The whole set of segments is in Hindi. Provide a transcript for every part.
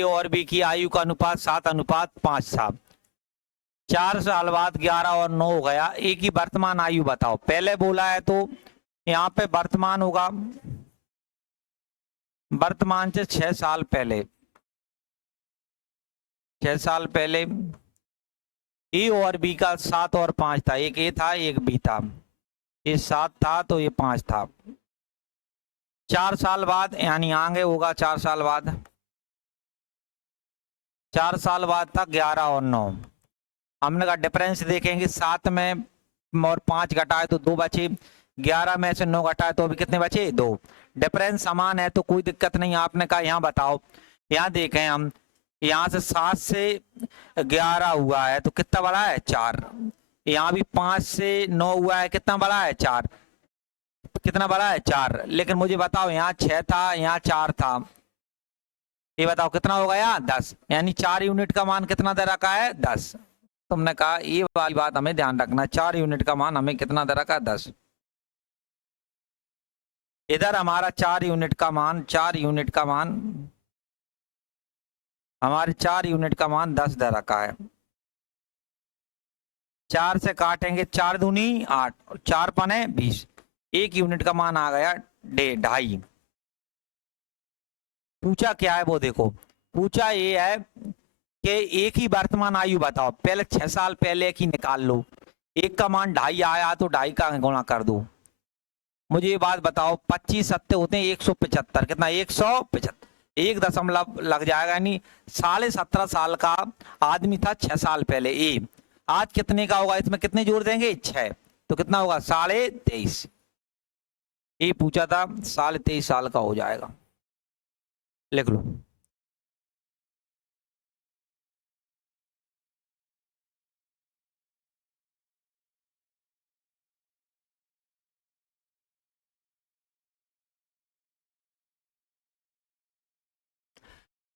ए और बी की आयु का अनुपात 7:5 था। 4 साल बाद 11 और 9 हो गया। ए की वर्तमान आयु बताओ। पहले बोला है तो यहाँ पे वर्तमान होगा, वर्तमान से 6 साल पहले, 6 साल पहले ए और बी का 7 और 5 था। एक ए था एक बी था, ये 7 था तो ये 5 था। 4 साल बाद यानी आगे होगा 4 साल बाद, 4 साल बाद था 11 और 9। हमने कहा डिफरेंस देखेंगे, 7 में और 5 घटाए तो 2 बचे, 11 में से 9 घटाए तो अभी कितने बचे 2। डिफरेंस समान है तो कोई दिक्कत नहीं। आपने कहा यहाँ बताओ, यहाँ देखें हम, यहाँ से 7 से 11 हुआ है तो कितना बड़ा है 4। यहाँ भी 5 से 9 हुआ है, कितना बड़ा है 4, कितना बड़ा है 4। लेकिन मुझे बताओ यहाँ 6 था यहाँ 4 था, ये बताओ कितना हो गया 10, यानी 4 यूनिट का मान कितना दे रखा है 10। तुमने कहा ये वाली बात हमें ध्यान रखना, 4 यूनिट का मान हमें कितना दे रखा है 10। इधर हमारा 4 यूनिट का मान, 4 यूनिट का मान, हमारे 4 यूनिट का मान 10 दे रखा है। 4 से काटेंगे 4 दूनी 8 और 4 पने 20, 1 यूनिट का मान आ गया 2.5। पूछा क्या है वो देखो, पूछा ये है कि एक ही वर्तमान आयु बताओ। पहले 6 साल पहले की निकाल लो, एक का मान 2.5 आया तो 2.5 का गुणा कर दो। मुझे ये बात बताओ, 25 सत्ते होते हैं 175, कितना 175, 1 दशमलव लग जाएगा, यानी 17.5 साल का आदमी था 6 साल पहले ए। आज कितने का होगा, इसमें कितने जोड़ देंगे 6, तो कितना होगा 23.5। ये पूछा था 23.5 साल का हो जाएगा, लिख लो।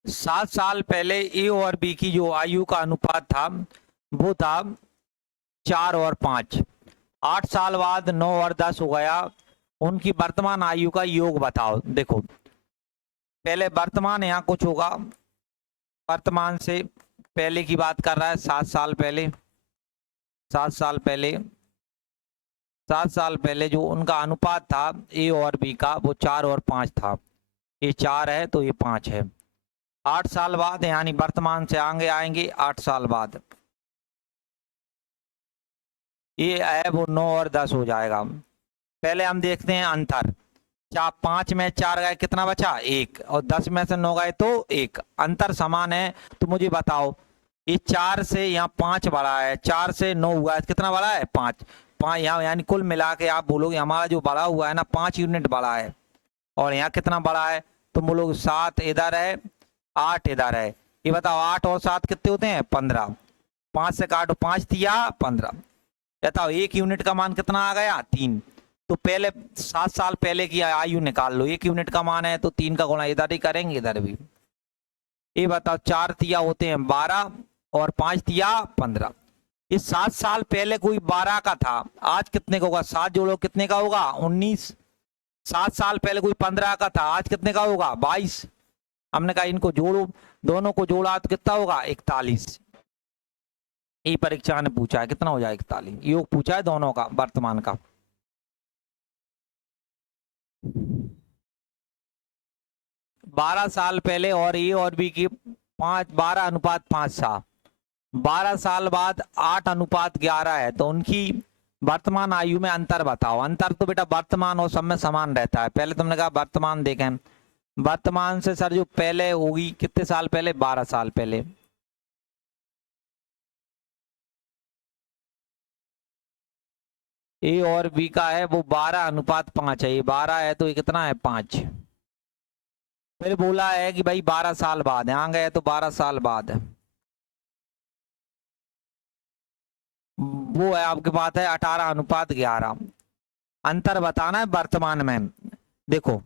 सात साल पहले ए और बी की जो आयु का अनुपात था वो था 4 और 5। 8 साल बाद 9 और 10 हो गया। उनकी वर्तमान आयु का योग बताओ। देखो पहले वर्तमान यहाँ कुछ होगा, वर्तमान से पहले की बात कर रहा है, 7 साल पहले, 7 साल पहले, 7 साल पहले जो उनका अनुपात था ए और बी का वो 4 और 5 था। ये 4 है तो ये 5 है। 8 साल बाद यानी वर्तमान से आगे आएंगे 8 साल बाद, ये है वो 9 और 10 हो जाएगा। पहले हम देखते हैं अंतर, 5 में 4 गए कितना बचा 1, और 10 में से 9 गए तो 1, अंतर समान है। तो मुझे बताओ ये 4 से यहाँ 5 बढ़ा है, 4 से 9 हुआ है, कितना बढ़ा है 5, 5 यहाँ, यानी कुल मिला के आप बोलोगे हमारा जो बढ़ा हुआ है ना 5 यूनिट बढ़ा है। और यहाँ कितना बढ़ा है, तो बोलोगे 7 इधर है 8 इधर है। ये बताओ 8 और 7 कितने होते हैं 15, 5 से काटो 5 दिया 15। बताओ 1 यूनिट का मान कितना आ गया 3। तो पहले 7 साल पहले की आयु निकाल लो, 1 यूनिट का मान है तो 3 का गुणा इधर ही करेंगे इधर भी। ये बताओ 4 तिया होते हैं 12 और 5 तिया 15। इस 7 साल पहले कोई 12 का था, आज कितने का होगा, 7 जोड़ो कितने का होगा 19। 7 साल पहले कोई 15 का था, आज कितने का होगा 22। हमने कहा इनको जोड़ो, दोनों को जोड़ा तो कितना होगा 41। ये परीक्षा ने पूछा है कितना हो जाए 41, योग पूछा है दोनों का वर्तमान का। बारह साल पहले और ए और बी की 12:5 था। 12 साल बाद 8:11 है, तो उनकी वर्तमान आयु में अंतर बताओ। अंतर तो बेटा वर्तमान और सब में समान रहता है। पहले तुमने कहा वर्तमान देखें, वर्तमान से सर जो पहले होगी कितने साल पहले 12 साल पहले, ए और बी का है वो 12:5 है, ये 12 है तो ये कितना है 5। फिर बोला है कि भाई 12 साल बाद, यहाँ गए तो 12 साल बाद वो है आपके पास है 18:11। अंतर बताना है वर्तमान में। देखो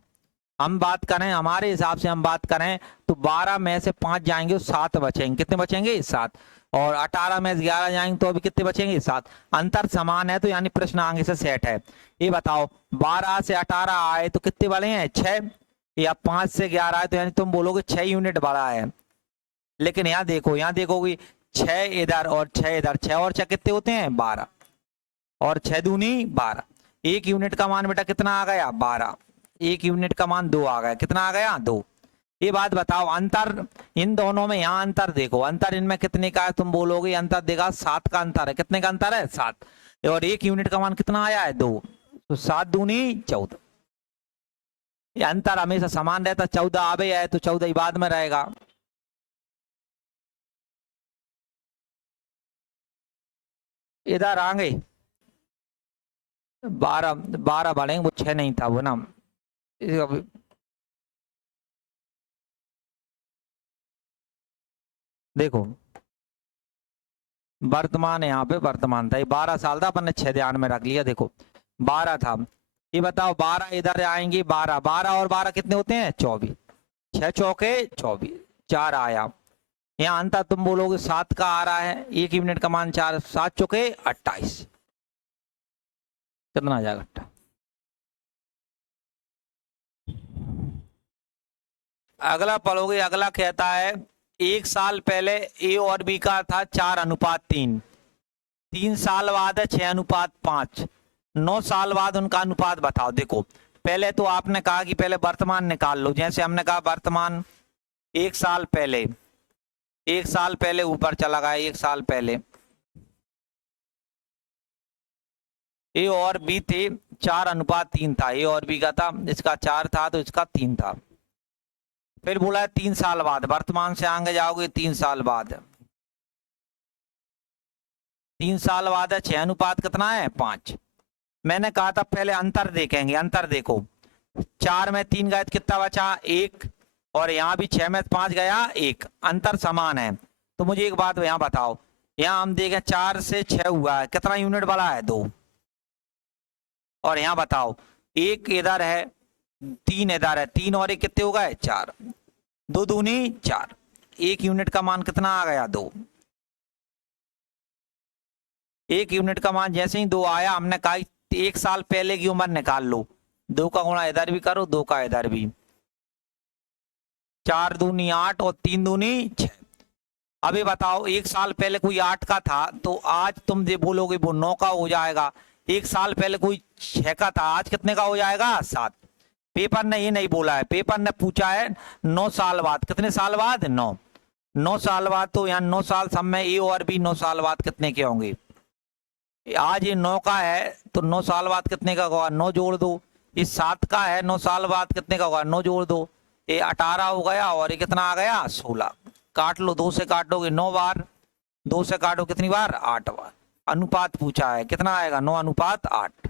हम बात करें हमारे हिसाब से, हम बात करें तो 12 में से 5 जाएंगे तो 7 बचेंगे, कितने बचेंगे 7, और 18 में से 11 जाएंगे तो अभी कितने बचेंगे 7। अंतर समान है तो यानी प्रश्न आगे से सेट है। ये बताओ 12 से 18 आए तो कितने बढ़े हैं 6, या 5 से 11 आए तो यानी तुम बोलोगे 6 यूनिट बढ़ा है। लेकिन यहाँ देखो, यहाँ देखोगे 6 इधर और 6 इधर, 6 और 6 कितने होते हैं 12, और 6 दूनी 12। एक यूनिट का मान बेटा कितना आ गया 12, एक यूनिट का मान 2 आ गया, कितना आ गया 2। ये बात बताओ अंतर इन दोनों में, यहाँ अंतर देखो, अंतर इनमें कितने का है, तुम बोलोगे अंतर देगा 7 का अंतर है, कितने का अंतर है 7, और एक यूनिट का मान कितना आया है 2, तो 7 दूनी 14। ये अंतर हमेशा समान रहता, 14 आवे है तो 14 ही बाद में रहेगा। इधर आगे 12 12 बढ़ेंगे, वो 6 नहीं था वो ना। देखो वर्तमान यहाँ पे वर्तमान था, ये 12 साल था, अपन ने 6 ध्यान में रख लिया। देखो 12 था, ये बताओ 12 इधर आएंगे 12, 12 और 12 कितने होते हैं 24, 6 चौके 24, 4 आया। यहाँ अंतर तुम बोलोगे 7 का आ रहा है, एक यूनिट का मान 4, 7 चौके 28, कितना आ जाएगा। अगला पढ़ोगे, अगला कहता है 1 साल पहले ए और बी का था 4:3, 3 साल बाद है 6:5, 9 साल बाद उनका अनुपात बताओ। देखो पहले तो आपने कहा कि पहले वर्तमान निकाल लो, जैसे हमने कहा वर्तमान 1 साल पहले, 1 साल पहले ऊपर चला गया, 1 साल पहले ए और बी थे 4:3 था, ए और बी का था, इसका 4 था तो इसका 3 था। फिर बोला है 3 साल बाद, वर्तमान से आगे जाओगे 3 साल बाद, 3 साल बाद है 6 कितना है 5। मैंने कहा था पहले अंतर देखेंगे, अंतर देखो 4 में 3 गए कितना बचा 1, और यहाँ भी 6 में 5 गया 1, अंतर समान है। तो मुझे एक बात यहाँ बताओ, यहाँ हम देखें 4 से 6 हुआ है, कितना यूनिट बढ़ा है 2, और यहाँ बताओ 1 इधर है 3 इधर है, 3 और 1 कितने हो गए 4, 2 दूनी 4, एक यूनिट का मान कितना आ गया 2। एक यूनिट का मान जैसे ही 2 आया, हमने कहा 1 साल पहले की उम्र निकाल लो, 2 का गुणा इधर भी करो 2 का इधर भी, 4 दूनी 8 और 3 दूनी 6। अभी बताओ 1 साल पहले कोई 8 का था तो आज तुम जो बोलोगे वो 9 का हो जाएगा, 1 साल पहले कोई 6 का था आज कितने का हो जाएगा 7। पेपर ने ये नहीं बोला है, पेपर ने पूछा है 9 साल बाद, कितने साल बाद 9, 9 साल बाद, तो यहाँ 9 साल सब में ए और बी 9 साल बाद कितने के होंगे। आज ये 9 का है तो 9 साल बाद कितने का होगा 9 जोड़ दो, ये 7 का है 9 साल बाद कितने का होगा 9 जोड़ दो, ये 18 हो गया, और ये कितना आ गया 16। काट लो, 2 से काटोगे 9 बार, 2 से काटो कितनी बार 8 बार। अनुपात पूछा है कितना आएगा 9:8।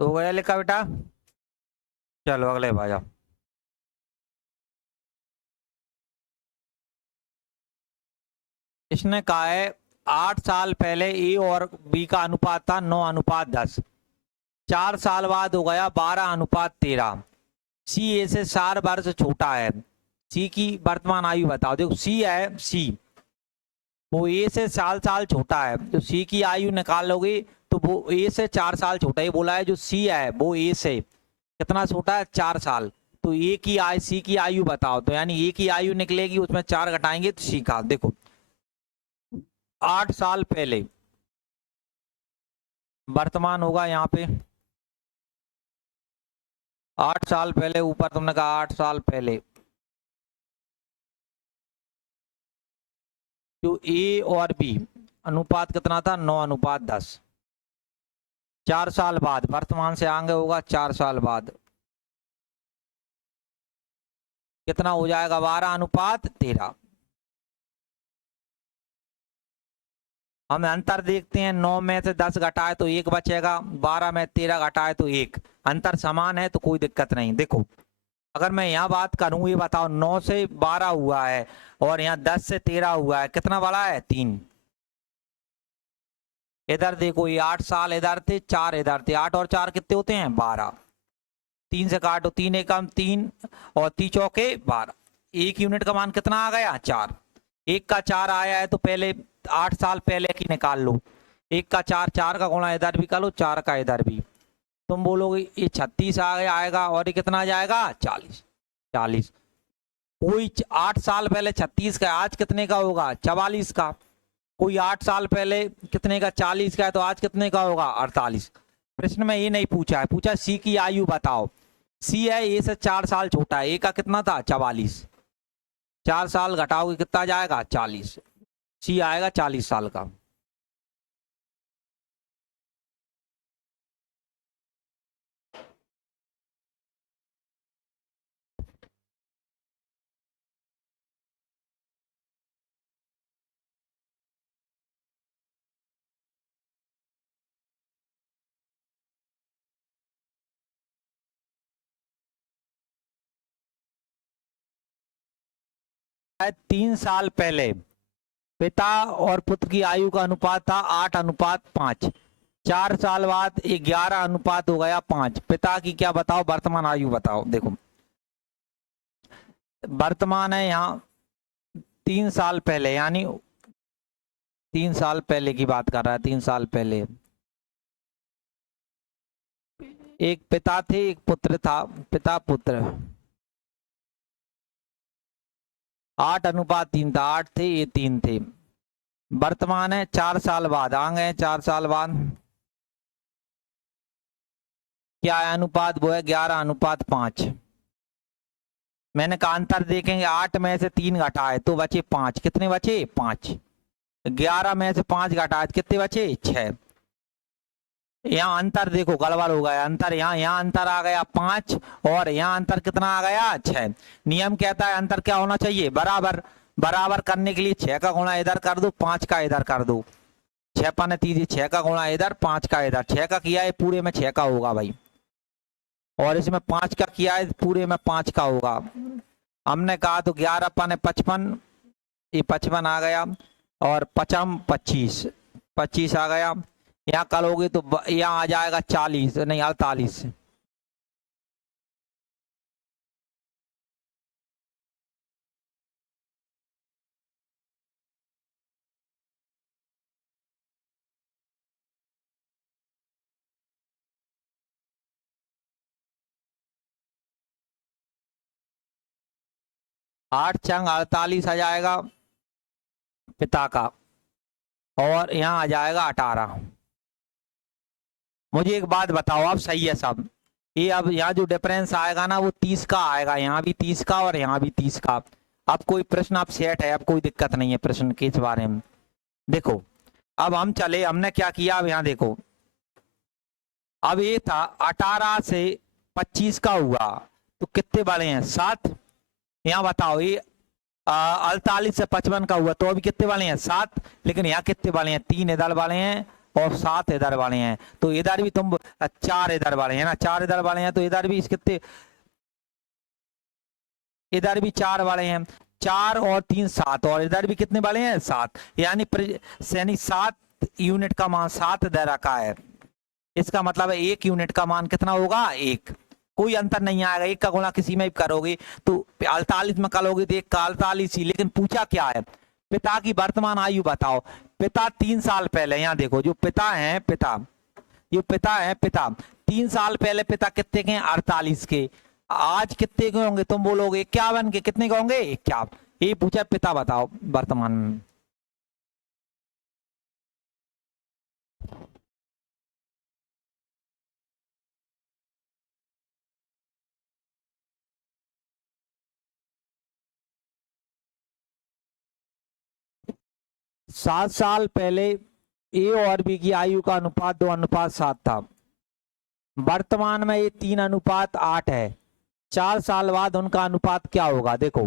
तो हो गया लिखा बेटा, चलो अगले भाई जाओ। इसने कहा है 8 साल पहले ए और बी का अनुपात था 9:10, 4 साल बाद हो गया 12:13, सी ए से 4 वर्ष छोटा है, सी की वर्तमान आयु बताओ। देखो सी है, सी वो ए से 4 साल छोटा है, तो सी की आयु निकालोगे तो वो ए से 4 साल छोटा है, बोला है जो सी है वो ए से कितना छोटा है 4 साल, तो ए की आयु सी की आयु बताओ, तो यानी ए की आयु निकलेगी उसमें 4 घटाएंगे तो सी का। देखो 8 साल पहले वर्तमान होगा यहाँ पे 8 साल पहले, ऊपर तुमने कहा 8 साल पहले, जो ए और बी अनुपात कितना था 9:10, 4 साल बाद, वर्तमान से आगे होगा 4 साल बाद, कितना हो जाएगा 12:13। हम अंतर देखते हैं, 9 में से 10 घटाए तो 1 बचेगा, 12 में 13 घटाए तो 1, अंतर समान है तो कोई दिक्कत नहीं। देखो अगर मैं यहाँ बात करूं, ये बताओ 9 से 12 हुआ है और यहाँ 10 से 13 हुआ है, कितना बड़ा है 3। इधर देखो ये 8 साल इधर थे, 4 इधर थे, 8 और 4 कितने होते हैं 12, 3 से काटो, 3 एकम 3 और 3 चौके 12, 1 यूनिट का मान कितना आ गया 4। 1 का 4 आया है तो पहले 8 साल पहले की निकाल लो, 1 का 4, 4 का गुणा इधर भी कर लो, 4 का इधर भी, तुम बोलोगे ये 36 आ गया आएगा और ये कितना आ जाएगा 40। 40 कोई 8 साल पहले 36 का, आज कितने का होगा 44 का। कोई 8 साल पहले कितने का 40 का है तो आज कितने का होगा 48। प्रश्न में ये नहीं पूछा है, पूछा सी की आयु बताओ। सी है ए से 4 साल छोटा है, ए का कितना था 44, 4 साल घटाओगे कितना जाएगा 40, सी आएगा 40 साल का। शायद 3 साल पहले पिता और पुत्र की आयु का अनुपात था 8:5, 4 साल बाद 11 अनुपात हो गया 5। पिता की क्या बताओ वर्तमान आयु बताओ। देखो वर्तमान है यहाँ 3 साल पहले, यानी 3 साल पहले की बात कर रहा है, 3 साल पहले एक पिता थे एक पुत्र था, पिता पुत्र 8:3 था, 8 थे ये 3 थे। वर्तमान है 4 साल बाद, आ गए 4 साल बाद क्या है अनुपात, वो है 11:5। मैंने कहा अंतर देखेंगे, 8 में से 3 घटाए तो बचे 5, कितने बचे 5। 11 में से 5 घटाए कितने बचे 6। यहाँ अंतर देखो गड़बड़ हो गया, अंतर यहाँ अंतर आ गया 5 और यहाँ अंतर कितना आ गया 6। नियम कहता है अंतर क्या होना चाहिए बराबर, बराबर करने के लिए 6 का गुणा इधर कर दो, 5 का इधर कर दो, 6 पाने 3, 6 का गुणा इधर 5 का इधर, 6 का किया है पूरे में 6 का होगा भाई, और इसमें 5 का किया है पूरे में 5 का होगा। हमने कहा तो 11 पाने 55, ये 55 आ गया और 5 25, 25 आ गया। यहाँ करोगे तो यहाँ आ जाएगा 40 नहीं 48। आठ चंग 48 आ जाएगा पिता का, और यहाँ आ जाएगा 18। मुझे एक बात बताओ, आप सही है सब, ये अब यहाँ जो डिफरेंस आएगा ना वो 30 का आएगा, यहाँ भी 30 का और यहाँ भी 30 का। अब कोई प्रश्न आप सेट है, अब कोई दिक्कत नहीं है प्रश्न के इस बारे में। देखो अब हम चले, हमने क्या किया, अब यहाँ देखो, अब ये था 18 से 25 का हुआ तो कितने बड़े हैं 7। यहाँ बताओ ये 48 से 55 का हुआ तो अभी कितने वाले हैं 7, लेकिन यहाँ कितने वाले हैं 3 इधर वाले हैं और 7 इधर वाले हैं, तो इधर भी तुम 4 इधर वाले हैं ना, 4 इधर वाले हैं तो इधर भी कितने, इधर भी 4 वाले हैं, 4 और 3 7, और इधर भी कितने वाले हैं 7, यानी 7 यूनिट का मान 7 दे रखा है। इसका मतलब है 1 यूनिट का मान कितना होगा 1, कोई अंतर नहीं आएगा, 1 का गुणा किसी में भी करोगे तो 48 में करोगे तो 1 का 48 ही। लेकिन पूछा क्या है, पिता की वर्तमान आयु बताओ। पिता 3 साल पहले, यहाँ देखो जो पिता है, पिता ये पिता है, पिता 3 साल पहले पिता कितने के 48 के, आज कितने के होंगे तुम बोलोगे 51 के, कितने के होंगे 51। ये पूछा पिता बताओ वर्तमान में। सात साल पहले ए और बी की आयु का अनुपात 2:7 था, वर्तमान में ये 3:8 है, 4 साल बाद उनका अनुपात क्या होगा? देखो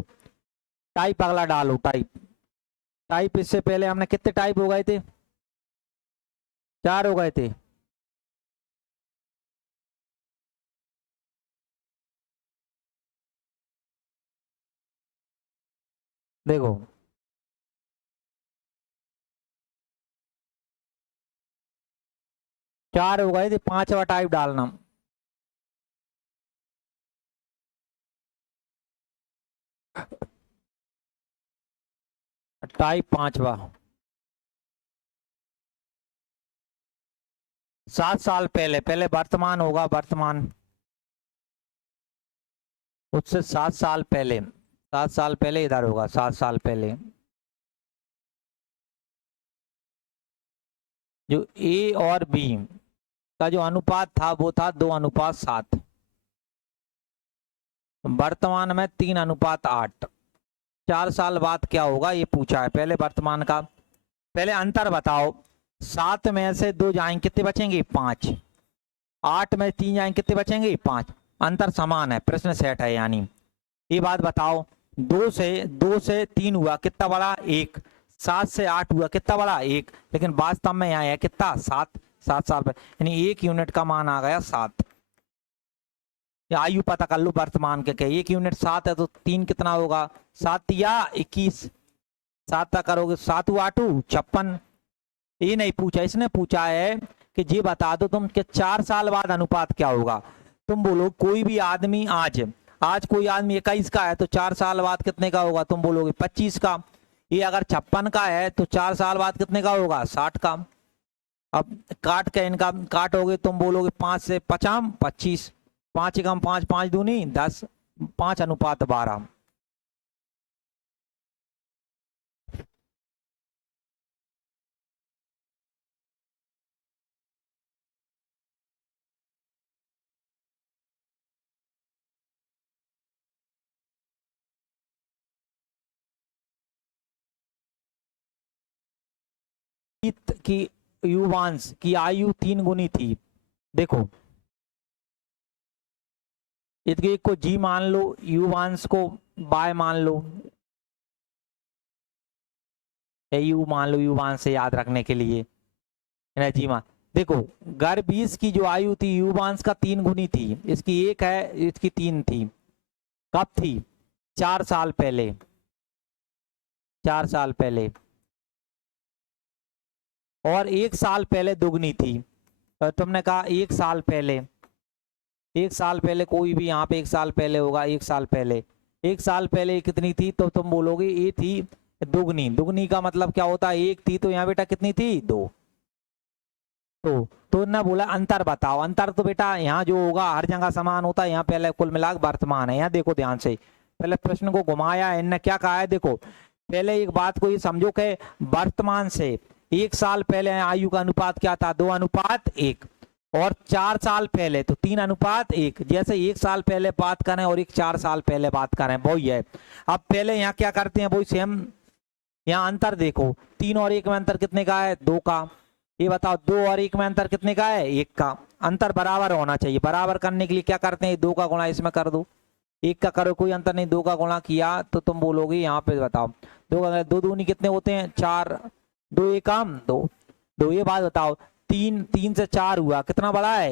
टाइप अगला डालो, टाइप इससे पहले हमने कितने टाइप हो गए थे? 4 हो गए थे। देखो 4 हो गए थे, 5वां टाइप डालना। टाइप 5वां 7 साल पहले, पहले वर्तमान होगा, वर्तमान उससे 7 साल पहले, 7 साल पहले इधर होगा, 7 साल पहले जो ए और बी का जो अनुपात था वो था 2:7। वर्तमान में 3:8। 4 साल बाद क्या होगा ये पूछा है। पहले वर्तमान का, पहले अंतर बताओ। 7 में से 2 जाएंगे, कितने बचेंगे? 5। 8 में 3 जाएंगे, कितने बचेंगे? 5। अंतर समान है, प्रश्न सेट है। यानी ये बात बताओ, 2 से 3 हुआ, कितना बड़ा? 1। 7 से 8 हुआ, कितना बड़ा? 1। लेकिन वास्तव में यहाँ है कितना? 7। 7 साल पर, यानी 1 यूनिट का मान आ गया 7। आयु पता कर लो वर्तमान के, 1 यूनिट 7 है तो 3 कितना होगा? 7 या 21। 7 तक करोगे, 7 8 56। ये नहीं पूछा, इसने पूछा है कि ये बता दो तुम कि 4 साल बाद अनुपात क्या होगा। तुम बोलो कोई भी आदमी आज कोई आदमी 21 का है तो 4 साल बाद कितने का होगा? तुम बोलोगे 25 का। ये अगर 56 का है तो 4 साल बाद कितने का होगा? 60 का। अब काट के इनका काटोगे, तुम बोलोगे 5 से 5 25, 5 एकम 5, 5 दूनी 10, 5:12। की युवांश की आयु 3 गुनी थी। देखो इसके एक को जी मान लो, युवांश को बाय मान लो, यू मान लो युवांश से याद रखने के लिए, जी मान। देखो गर्भ 20 की जो आयु थी युवांश का 3 गुनी थी। इसकी 1 है, इसकी 3 थी। कब थी? 4 साल पहले, 4 साल पहले। और 1 साल पहले दुगनी थी। तुमने कहा 1 साल पहले, 1 साल पहले कोई भी यहाँ पे 1 साल पहले होगा। 1 साल पहले, 1 साल पहले कितनी थी? तो तुम बोलोगे ये थी दुगनी। दुगनी का मतलब क्या होता है? 1 थी तो यहाँ बेटा कितनी थी? 2। तो ना बोला अंतर बताओ। अंतर तो बेटा यहाँ जो होगा हर जगह समान होता है। यहाँ पहले कुल मिलाकर वर्तमान है। यहाँ देखो ध्यान से, पहले प्रश्न को घुमाया, इनने क्या कहा है? देखो पहले एक बात को ये समझो कि वर्तमान से 1 साल पहले आयु का अनुपात क्या था? 2:1। और 4 साल पहले तो 3:1। जैसे 1 साल पहले बात करें और 4 साल पहले बात करें, वही है। अब पहले यहाँ क्या करते हैं? वही सेम। यहाँ अंतर देखो, 3 और 1 में अंतर कितने का है? 2 का। ये बताओ 2 और 1 में अंतर कितने का है? 1 का। अंतर बराबर होना चाहिए। बराबर करने के लिए क्या करते हैं? 2 का गुणा इसमें कर दो। 1 का करो, कोई अंतर नहीं। 2 का गुणा किया तो तुम बोलोगे यहाँ पे बताओ 2 का 2 दूनी कितने होते हैं? 4। 2 एकम 2। 2 ये बात बताओ, 3 से 4 हुआ, कितना बड़ा है?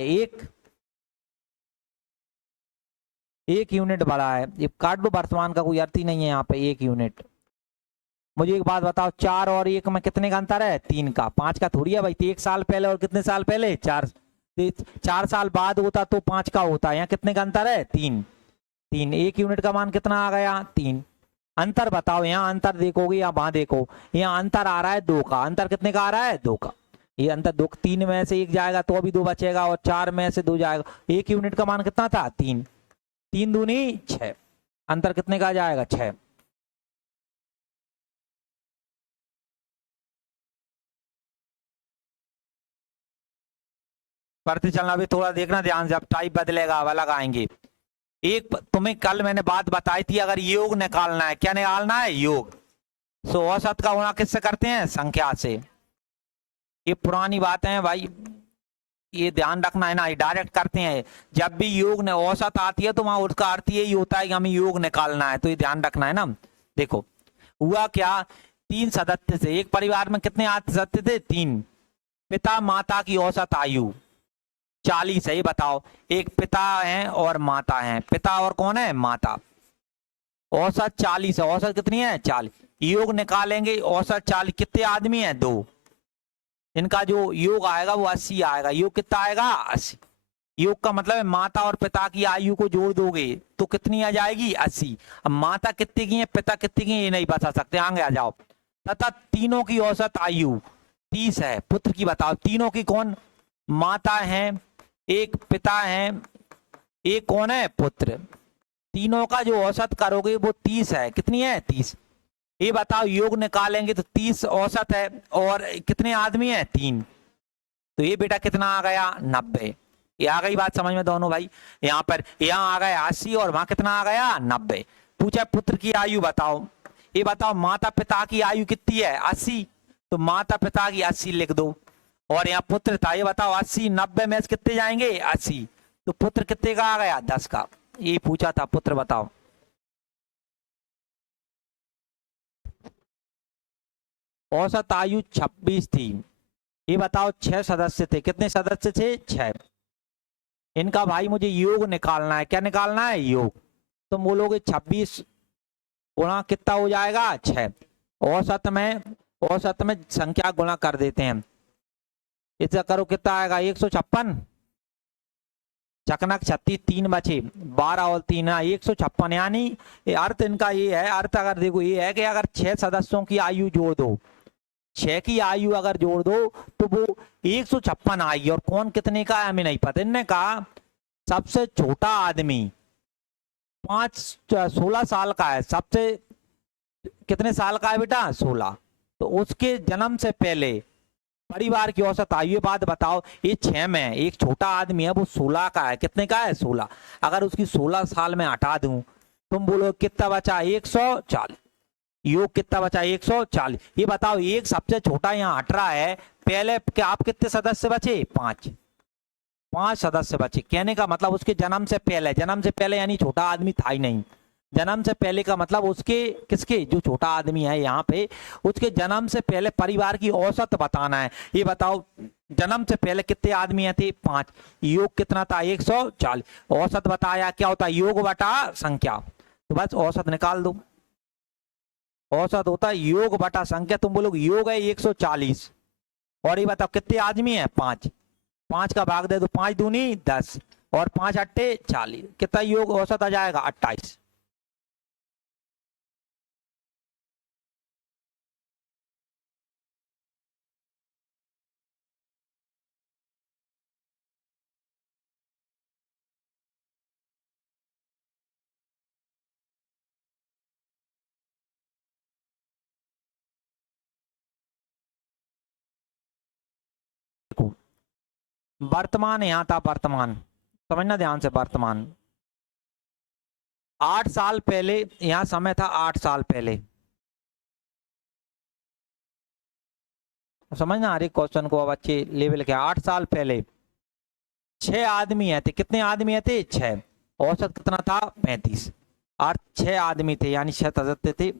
1 यूनिट बड़ा है। ये काट दो, वर्तमान का कोई अर्थ ही नहीं है यहाँ पे। 1 यूनिट। मुझे एक बात बताओ, 4 और 1 में कितने का अंतर है? 3 का। 5 का थोड़ी है भाई। 1 साल पहले और कितने साल पहले? 4। 4 साल बाद होता तो 5 का होता। यहाँ कितने का अंतर है? 3। 1 यूनिट का मान कितना आ गया? 3। अंतर बताओ, यहाँ अंतर देखोगे या वहां देखो, यहाँ अंतर आ रहा है 2 का। अंतर कितने का आ रहा है? 2 का। ये अंतर 2, 3 में से 1 जाएगा तो अभी 2 बचेगा, और 4 में से 2 जाएगा। 1 यूनिट का मान कितना था? 3। 3 दूनी 6। अंतर कितने का जाएगा? 6। बढ़ते चलना। भी थोड़ा देखना ध्यान से, अब टाइप बदलेगा, अब अलग आएंगे। एक तुम्हें कल मैंने बात बताई थी, अगर योग निकालना है, क्या निकालना है? योग। सो औसत का गुणा किससे करते हैं? संख्या से। ये पुरानी बातें हैं भाई। ये ध्यान रखना है ना, ये डायरेक्ट करते हैं। जब भी योग ने औसत आती है तो वहां उसका अर्थ यही होता है कि हमें योग निकालना है, तो ये ध्यान रखना है ना। देखो हुआ क्या, 3 सदस्य थे एक परिवार में, कितने सदस्य थे? 3। पिता माता की औसत आयु 40 है, ये बताओ। एक पिता है और माता है, पिता और कौन है? माता। औसत 40 है, औसत कितनी है? 40। योग निकालेंगे, औसत 40, कितने आदमी है? 2। इनका जो योग आएगा वो 80 आएगा। योग कितना आएगा? 80। योग का मतलब है माता और पिता की आयु को जोड़ दोगे तो कितनी आ जाएगी? 80। अब माता कितने की है, पिता कितने की है, ये नहीं बता सकते, आगे आ जाओ। तथा तीनों की औसत आयु 30 है। पुत्र की बताओ, तीनों की कौन? माता है, एक पिता है, एक कौन है? पुत्र। तीनों का जो औसत करोगे वो 30 है। कितनी है? 30। ये बताओ योग निकालेंगे तो 30 औसत है और कितने आदमी है? 3। तो ये बेटा कितना आ गया? 90। ये आ गई बात समझ में दोनों भाई? यहाँ पर यहाँ आ गया 80 और वहां कितना आ गया? 90। पूछा पुत्र की आयु बताओ। ये बताओ माता पिता की आयु कितनी है? 80। तो माता पिता की 80 लिख दो। और यहाँ पुत्र था, ये बताओ 80 90 में से कितने जाएंगे? 80। तो पुत्र कितने का आ गया? 10 का। ये पूछा था, पुत्र बताओ। औसत आयु 26 थी। ये बताओ 6 सदस्य थे, कितने सदस्य थे? 6। इनका भाई मुझे योग निकालना है। क्या निकालना है? योग। तुम बोलोगे 26 गुणा कितना हो जाएगा? 6। औसत में संख्या गुणा कर देते हैं, इसे करो कितना आएगा? 156। चकनक 36, 3 बचे, 12 और 3 156। यानी अर्थ इनका ये है, अर्थ अगर देखो ये है कि अगर 6 सदस्यों की आयु जोड़ दो, 6 की आयु अगर जोड़ दो तो वो 156 आएगी। और कौन कितने का है हमें नहीं पता। इनने कहा सबसे छोटा आदमी 16 साल का है। सबसे कितने साल का है बेटा? 16। तो उसके जन्म से पहले परिवार की औसत आयु। ये बात बताओ, ये 6 में है, एक छोटा आदमी है वो 16 का है। कितने का है? 16। अगर उसकी 16 साल में हटा दूं, तुम बोलो कितना बचा? 140। योग कितना बचा? 140। ये बताओ एक सबसे छोटा यहाँ हट रहा है, पहले क्या आप कितने सदस्य बचे? 5। 5 सदस्य बचे। कहने का मतलब उसके जन्म से पहले यानी छोटा आदमी था ही नहीं। जन्म से पहले का मतलब उसके किसके? जो छोटा आदमी है यहाँ पे, उसके जन्म से पहले परिवार की औसत बताना है। ये बताओ जन्म से पहले कितने आदमी थे? 5। योग कितना था? 140। औसत बताया, क्या होता है? योग बटा संख्या। तो बस औसत निकाल दो। औसत होता है योग बटा संख्या। तुम बोलोगे योग है 140 और ये बताओ कितने आदमी है? 5। 5 का भाग दे दो, 5 दूनी 10 और 5 अट्टे 40। कितना योग औसत आ जाएगा? 28। वर्तमान यहाँ था, वर्तमान समझना ध्यान से। वर्तमान 8 साल पहले यहाँ समय था, 8 साल पहले। समझना हर एक क्वेश्चन को अब अच्छे लेवल के। 8 साल पहले 6 आदमी है थे। कितने आदमी थे? 6। औसत कितना था? 35। और 6 आदमी थे यानी 6 सदस्य थे,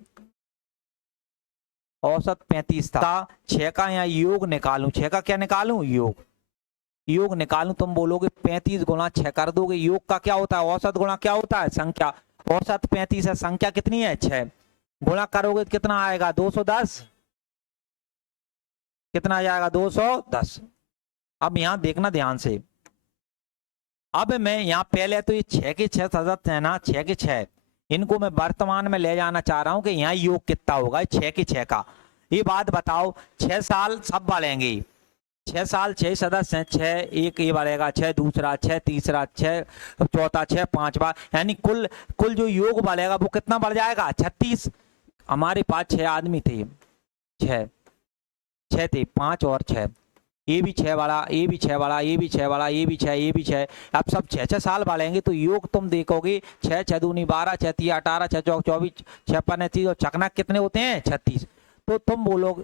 औसत 35 था। 6 का यहाँ योग निकालूं, 6 का क्या निकालूं? योग निकालूं। तुम बोलोगे 35 गुणा 6 कर दोगे। योग का क्या होता है? औसत गुणा क्या होता है? संख्या। औसत 35 है, संख्या कितनी है? 6। गुणा करोगे तो कितना आएगा? 210। कितना आ जाएगा? 210। अब यहां देखना ध्यान से। अब मैं यहाँ पहले तो ये 6 के 6 सदस्य है ना, 6 के 6, इनको मैं वर्तमान में ले जाना चाह रहा हूं कि यहाँ योग कितना होगा 6 के 6 का। ये बात बताओ, 6 साल सब बढ़ेंगे। 6 साल 6 सदस्य हैं, 6 एक ये बढ़ेगा, 6 दूसरा, 6 तीसरा, 6 चौथा, 6 पांचवा, यानी कुल कुल जो योग बढ़ेगा वो कितना बढ़ जाएगा? 36। हमारे पास 6 आदमी थे, 6 थे, 5 और 6, ये भी 6 वाला, ये भी 6 वाला, ये भी 6 वाला, ये भी 6, ये भी 6। अब सब 6 साल बढ़ेंगे तो योग तुम देखोगे 6 6 दूनी 12, 6 3 18, 6 चौक 24, 6 15 30 और चकना कितने होते हैं? 36। तो तुम बोलोगे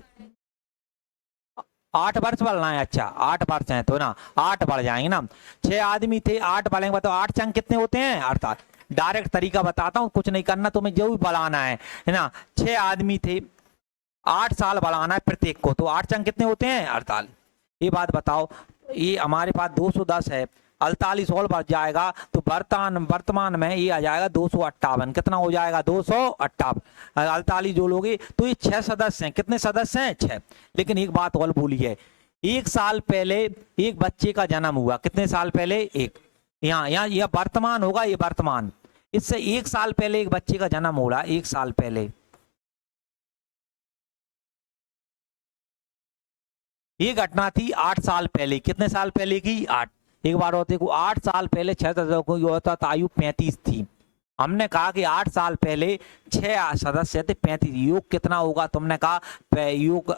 8 वर्ष बढ़ना है, अच्छा 8 वर्ष हैं तो ना 8 बढ़ जाएंगे ना। 6 आदमी थे, 8 बढ़ेंगे, बताओ 8 चंग कितने होते हैं 48। डायरेक्ट तरीका बताता हूँ, कुछ नहीं करना, तुम्हें जो भी बढ़ाना है ना। 6 आदमी थे, 8 साल बढ़ाना है प्रत्येक को, तो 8 चंग कितने होते हैं 48। ये बात बताओ, ये हमारे पास 210 है, 48 और बढ़ जाएगा तो वर्तमान में ये आ जाएगा 258। कितना हो जाएगा 258। 48 जो लोगे तो ये 6 सदस्य हैं। कितने सदस्य हैं 6। लेकिन एक बात और भूली है, 1 साल पहले एक बच्चे का जन्म हुआ। कितने साल पहले 1। यहाँ यहाँ यह वर्तमान होगा, ये वर्तमान, इससे 1 साल पहले एक बच्चे का जन्म हो रहा है, 1 साल पहले। ये घटना थी 8 साल पहले। कितने साल पहले की 8। एक बार होते को 8 साल पहले 6 सदस्यों की होता था, आयु 35 थी। हमने कहा कि 8 साल पहले 6 सदस्य थे, 35। योग कितना होगा, तुमने कहा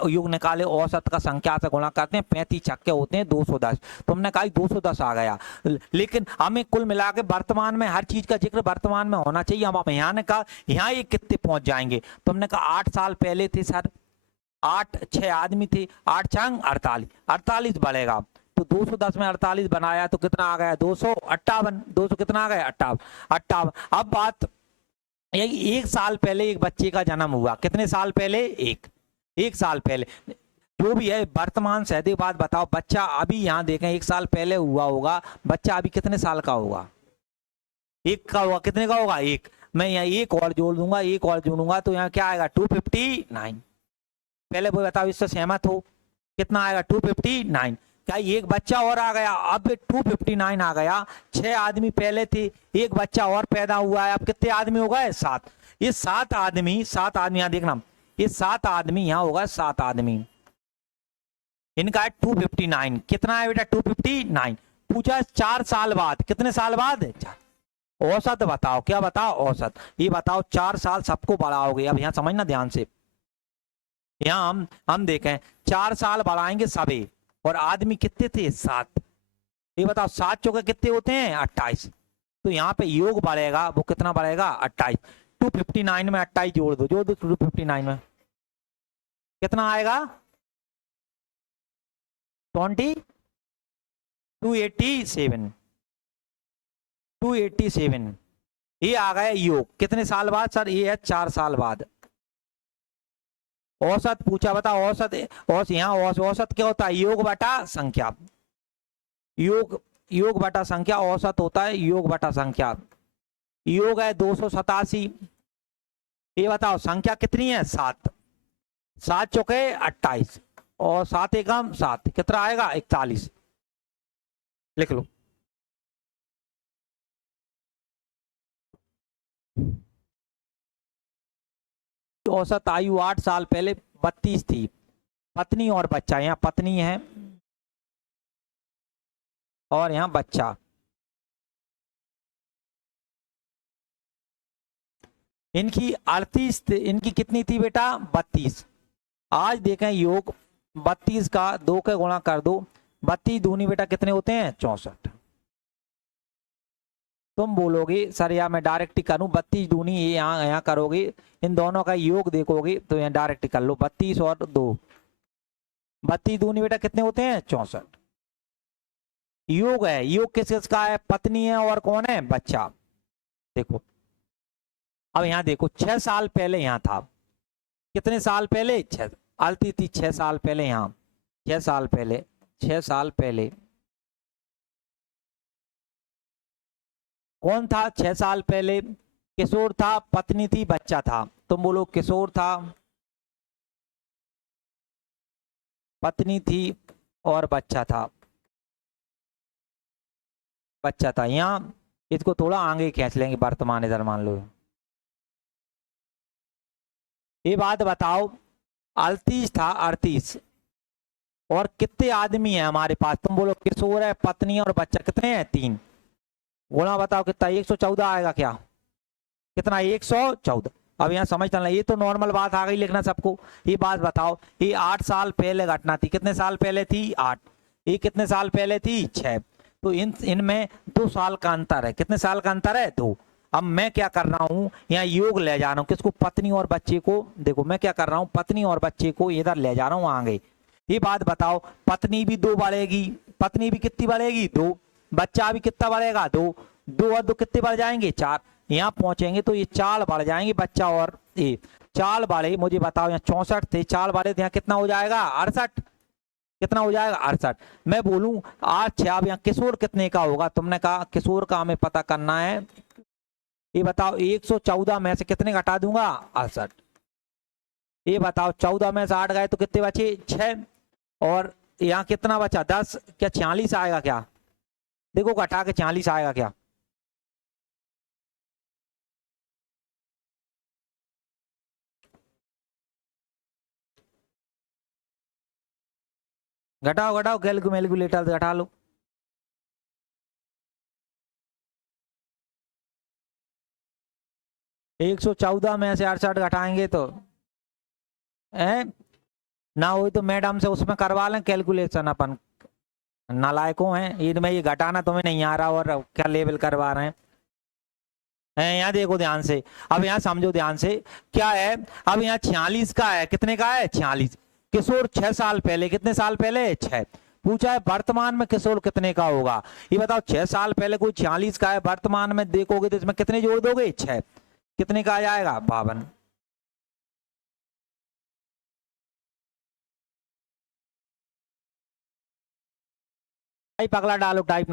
योग निकाले, औसत का संख्या से गुणा करते हैं, 35 छक्के होते हैं 210। तुमने कहा 210 आ गया। लेकिन हमें कुल मिला के वर्तमान में हर चीज का जिक्र वर्तमान में होना चाहिए। हम यहाँ ने कहा यहाँ ये कितने पहुंच जाएंगे। तुमने कहा 8 साल पहले थे सर, 8 6 आदमी थे, 8 छंग 48, 48 बढ़ेगा तो 210 में 48 बनाया तो कितना आ गया 258। 200 कितना आ गया 58। अब बात यही 1 साल पहले एक बच्चे का जन्म हुआ। कितने साल पहले 1 साल पहले जो भी है वर्तमान सही बात बताओ। बच्चा अभी यहाँ देखें 1 साल पहले हुआ होगा, बच्चा अभी कितने साल का होगा 1 का होगा। कितने का होगा 1। मैं यहाँ 1 और जोड़ दूंगा, 1 और जोड़ूंगा तो यहाँ क्या आएगा 259। पहले वो बताओ, इससे सहमत हो। कितना आएगा 259। क्या एक बच्चा और आ गया, अब 259 आ गया। 6 आदमी पहले थे, एक बच्चा और पैदा हुआ है, अब कितने आदमी हो गए 7। ये 7 आदमी यहाँ देखना, ये 7 आदमी यहाँ होगा 7 आदमी, इनका है 259। कितना है बेटा 259। पूछा 4 साल बाद, कितने साल बाद औसत बताओ। क्या बताओ औसत, ये बताओ 4 साल सबको बढ़ाओगे। अब यहाँ समझना ध्यान से, यहाँ हम देखें 4 साल बढ़ाएंगे सभी, और आदमी कितने थे 7। ये बताओ 7 चौके कितने होते हैं 28। तो यहाँ पे योग बढ़ेगा, वो कितना बढ़ेगा 28। 259 में 28 जोड़ दो 259 में कितना आएगा 287। 287 ये आ गया योग। कितने साल बाद सर, ये है 4 साल बाद। औसत पूछा, बताओ औसत, यहाँ औसत क्या होता है योग बटा संख्या। योग बटा संख्या, औसत होता है योग बटा संख्या। योग है 287। ये बताओ संख्या कितनी है 7। 7 चौके 28 और 7 एकम 7, कितना आएगा 41। लिख लो। औसत आयु 8 साल पहले 32 थी। पत्नी और बच्चा, यहाँ पत्नी है और यहाँ बच्चा। इनकी 38, इनकी कितनी थी बेटा 32। आज देखें योग 32 का 2 के गुणा कर दो, 32 दूनी बेटा कितने होते हैं 64। तुम बोलोगे सर या मैं डायरेक्ट करूं, 32 दूनी ये यहाँ करोगे, इन दोनों का योग देखोगे तो यहाँ डायरेक्ट कर लो 32 और 2। 32 दूनी बेटा कितने होते हैं 64। योग है, योग किस किस का है, पत्नी है और कौन है बच्चा। देखो अब यहाँ देखो 6 साल पहले यहाँ था, कितने साल पहले 6। अलती थी 6 साल पहले, यहाँ 6 साल पहले, 6 साल पहले कौन था 6 साल पहले, किशोर था, पत्नी थी, बच्चा था। तुम बोलो किशोर था, पत्नी थी और बच्चा था। बच्चा था, यहाँ इसको थोड़ा आगे खींच लेंगे, वर्तमान इधर मान लो। ये बात बताओ 38 था 38 और कितने आदमी है हमारे पास। तुम बोलो किशोर है, पत्नी और बच्चा, कितने हैं 3। गुणा बताओ कितना 114 आएगा क्या, कितना 114। अब यहाँ समझ चलना, ये तो नॉर्मल बात आ गई लिखना सबको। ये बात बताओ, ये 8 साल पहले घटना थी, कितने साल पहले थी 8। ये कितने साल पहले थी 6। तो इनमें 2 साल का अंतर है। कितने साल का अंतर है 2। अब मैं क्या कर रहा हूँ यहाँ योग ले जा रहा हूँ, किसको पत्नी और बच्चे को। देखो मैं क्या कर रहा हूँ, पत्नी और बच्चे को इधर ले जा रहा हूँ आगे। ये बात बताओ, पत्नी भी 2 बढ़ेगी, पत्नी भी कितनी बढ़ेगी 2, बच्चा भी कितना बढ़ेगा 2, 2 और 2 कितने बढ़ जाएंगे 4, यहाँ पहुंचेंगे तो ये 4 बढ़ जाएंगे, बच्चा और ये 4 बढ़े, मुझे बताओ यहाँ 64 थे, 4 बढ़े तो यहाँ कितना हो जाएगा 68, कितना हो जाएगा 68। मैं बोलूं अच्छा अब यहाँ किशोर कितने का होगा, तुमने कहा किशोर का हमें पता करना है, ये बताओ 114 में से कितने घटा दूंगा 68, ये बताओ 14 में से 8 गए तो कितने बचे 6, और यहाँ कितना बचा 10, क्या 46 आएगा क्या, देखो घटा के 46 आएगा क्या, घटाओ घटाओ कैलकुलेटर से घटा लो, एक 114 में से 68 घटाएंगे तो है ना, हो तो मैडम से उसमें करवा लें कैलकुलेशन, अपन नालायकों हैं, ईद में ये घटाना तुम्हें नहीं आ रहा और क्या लेवल करवा रहे हैं। यहाँ देखो ध्यान से, अब यहाँ समझो ध्यान से क्या है, अब यहाँ 46 का है, कितने का है 46, किशोर 6 साल पहले, कितने साल पहले 6, पूछा है वर्तमान में किशोर कितने का होगा, ये बताओ 6 साल पहले कोई 46 का है, वर्तमान में देखोगे तो इसमें कितने जोड़ दोगे 6, कितने का आ जाएगा 52। टाइप अगला डालो टाइप।